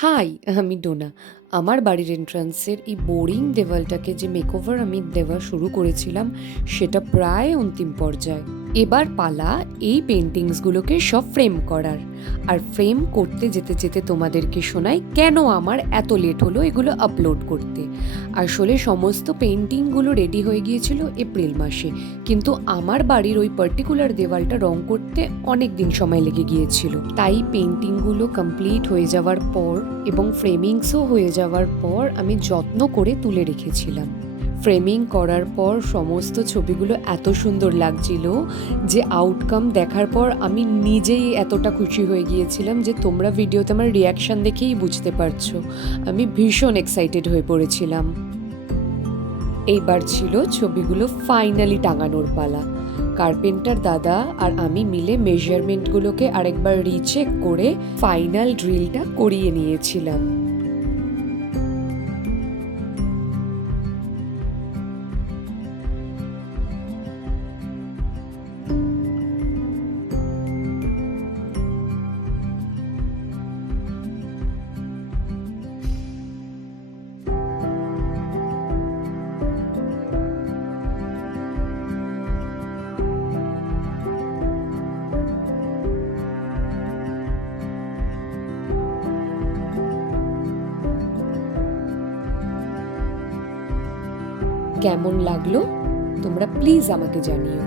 High, আমি ডোনা। আমার বাড়ির এন্ট্রান্সের এই বোরিং দেওয়ালটাকে যে মেকওভার আমি দেওয়া শুরু করেছিলাম, সেটা প্রায় অন্তিম পর্যায়ে। এবার পালা এই পেন্টিংসগুলোকে সব ফ্রেম করার। আর ফ্রেম করতে যেতে যেতে তোমাদেরকে শোনাই কেন আমার এত লেট হলো এগুলো আপলোড করতে। আসলে সমস্ত পেন্টিংগুলো রেডি হয়ে গিয়েছিল এপ্রিল মাসে, কিন্তু আমার বাড়ির ওই পার্টিকুলার দেওয়ালটা রং করতে অনেক দিন সময় লেগে গিয়েছিল। তাই পেন্টিংগুলো কমপ্লিট হয়ে যাওয়ার পর এবং ফ্রেমিংসও হয়ে যাওয়ার পর আমি যত্ন করে তুলে রেখেছিলাম। ফ্রেমিং করার পর সমস্ত ছবিগুলো এত সুন্দর লাগছিল যে আউটকাম দেখার পর আমি নিজেই এতটা খুশি হয়ে গিয়েছিলাম যে তোমরা ভিডিওতে আমার রিয়াকশন দেখেই বুঝতে পারছো। আমি ভীষণ এক্সাইটেড হয়ে পড়েছিলাম। এইবার ছিল ছবিগুলো ফাইনালি টাঙানোর পালা। কার্পেন্টার দাদা আর আমি মিলে মেজারমেন্টগুলোকে আরেকবার রিচেক করে ফাইনাল ড্রিলটা করিয়ে নিয়েছিলাম। কেমন লাগলো তোমরা প্লিজ আমাকে জানিও।